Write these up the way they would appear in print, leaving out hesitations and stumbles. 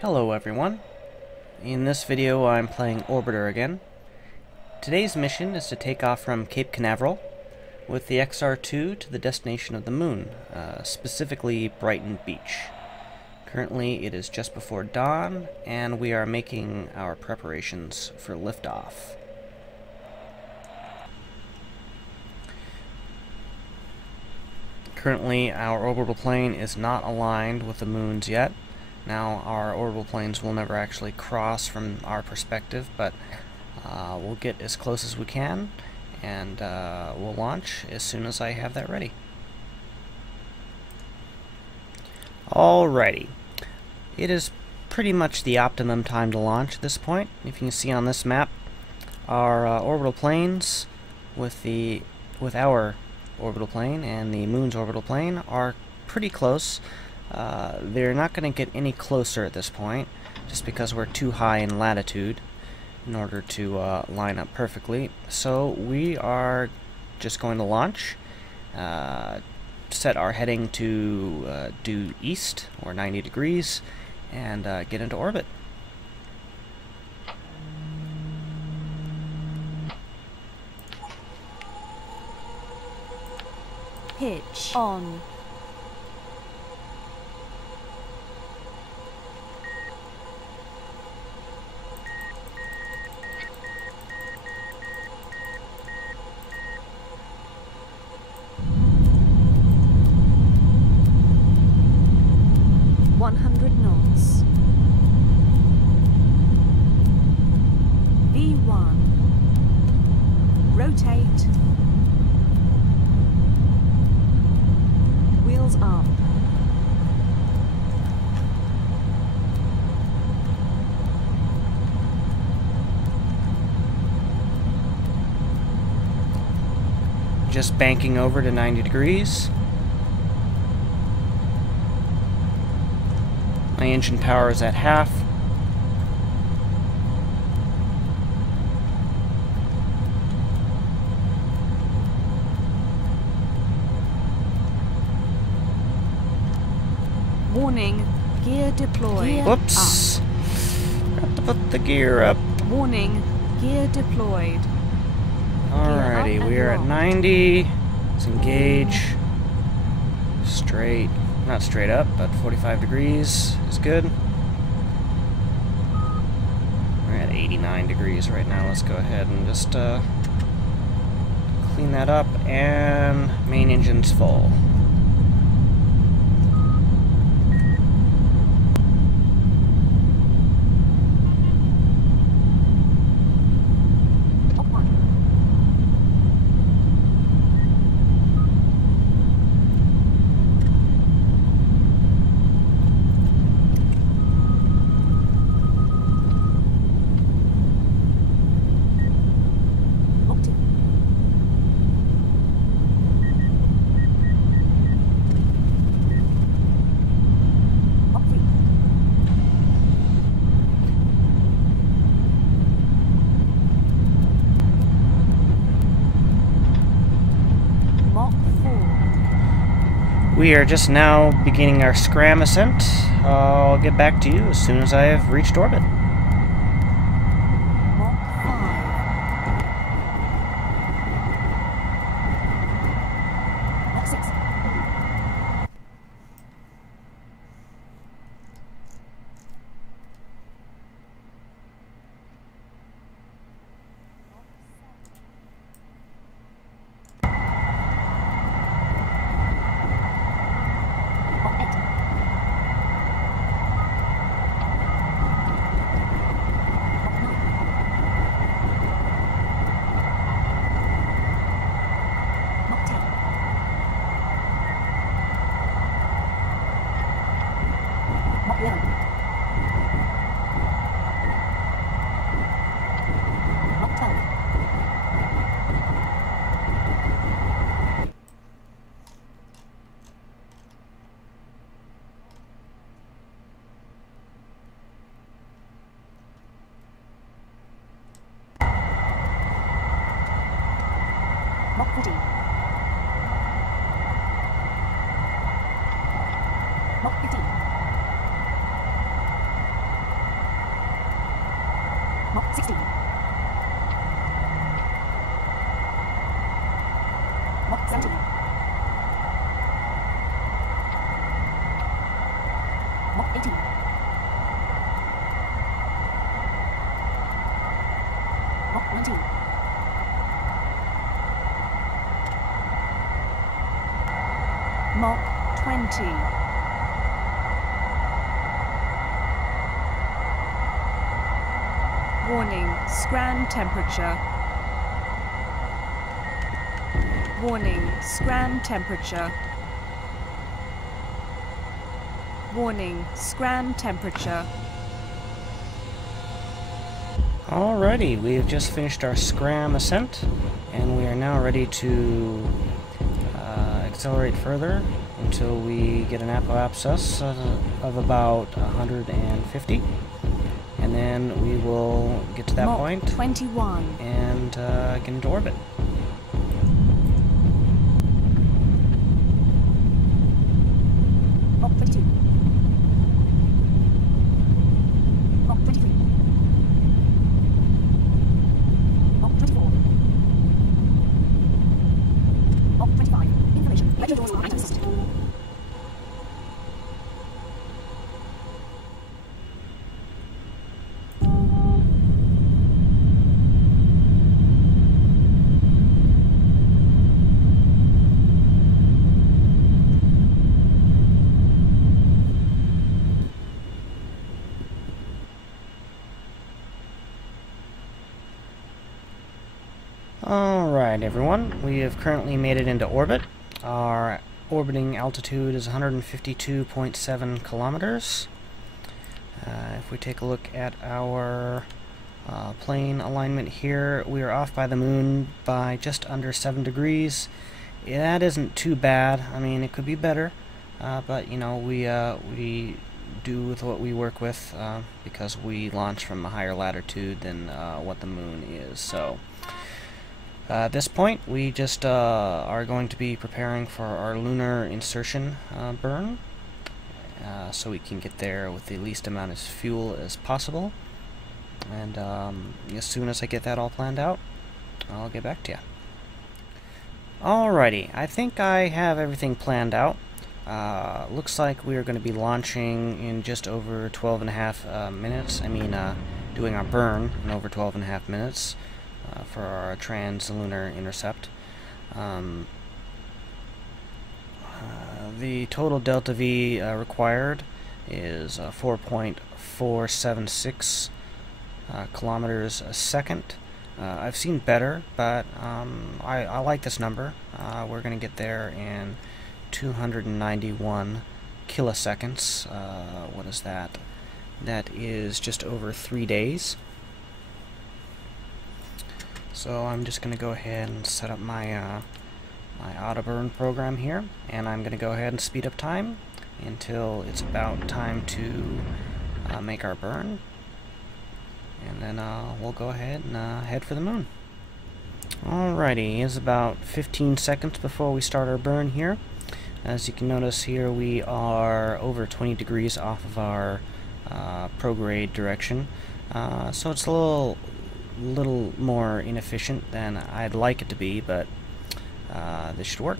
Hello everyone. In this video I'm playing Orbiter again. Today's mission is to take off from Cape Canaveral with the XR2 to the destination of the moon, specifically Brighton Beach. Currently it is just before dawn and we are making our preparations for liftoff. Currently our orbital plane is not aligned with the moon's yet. Now, our orbital planes will never actually cross from our perspective, but we'll get as close as we can, and we'll launch as soon as I have that ready. Alrighty. It is pretty much the optimum time to launch at this point. If you can see on this map, our orbital planes with our orbital plane and the moon's orbital plane are pretty close. They're not going to get any closer at this point, just because we're too high in latitude in order to line up perfectly. So we are just going to launch, set our heading to due east, or 90 degrees, and get into orbit. Pitch on. V1. Rotate. Wheels up. Just banking over to 90 degrees. My engine power is at half. Warning, gear deployed. Whoops! Got to put the gear up. Warning, gear deployed. Alrighty, we are at 90. Let's engage. Straight, not straight up, but 45 degrees is good. We're at 89 degrees right now. Let's go ahead and just clean that up, and main engine's full. We are just now beginning our scram ascent. I'll get back to you as soon as I have reached orbit. Mach 16. Mach 17. Mach 18. Mach 19. Mach 20. Warning, scram temperature. Warning, scram temperature. Warning, scram temperature. Alrighty, we have just finished our scram ascent, and we are now ready to accelerate further until we get an apoapsis of about 150. And then we will get to that Mach point 21. and get into orbit. Mach 22. Mach 23. Mach 24. Mach 25. Information. Let your doors are intercept. Alright everyone, we have currently made it into orbit. Our orbiting altitude is 152.7 kilometers. If we take a look at our plane alignment here, we are off by the moon by just under 7 degrees. That isn't too bad. I mean, it could be better, but you know, we do with what we work with because we launch from a higher latitude than what the moon is. So at this point, we just are going to be preparing for our lunar insertion burn, so we can get there with the least amount of fuel as possible. And as soon as I get that all planned out, I'll get back to you. Alrighty, I think I have everything planned out. Looks like we are going to be launching in just over 12.5 minutes. I mean, doing our burn in over 12.5 minutes. For our trans-lunar intercept. The total delta V required is 4.476 kilometers a second. I've seen better, but I like this number. We're going to get there in 291 kiloseconds. What is that? That is just over 3 days. So I'm just going to go ahead and set up my my auto-burn program here, and I'm going to go ahead and speed up time until it's about time to make our burn, and then we'll go ahead and head for the moon. Alrighty, it's about 15 seconds before we start our burn here. As you can notice here, we are over 20 degrees off of our prograde direction, so it's a little more inefficient than I'd like it to be, but this should work.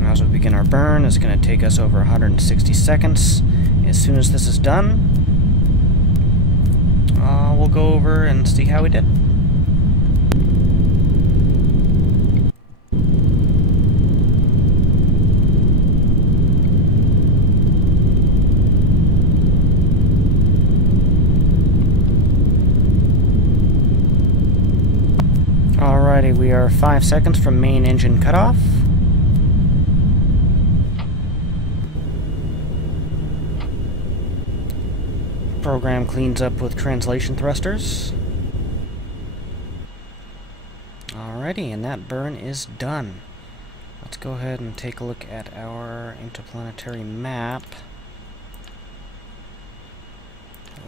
As we begin our burn, it's going to take us over 160 seconds. As soon as this is done, we'll go over and see how we did. Alrighty, we are 5 seconds from main engine cutoff. Program cleans up with translation thrusters. Alrighty, and that burn is done. Let's go ahead and take a look at our interplanetary map.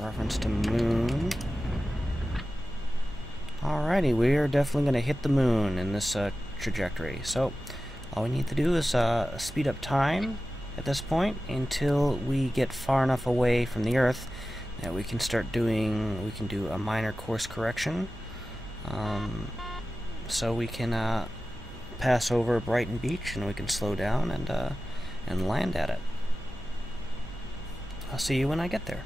Reference to moon. Alrighty, we are definitely going to hit the moon in this trajectory. So, all we need to do is speed up time at this point until we get far enough away from the Earth Now we can do a minor course correction. So we can pass over Brighton Beach, and we can slow down and land at it. I'll see you when I get there.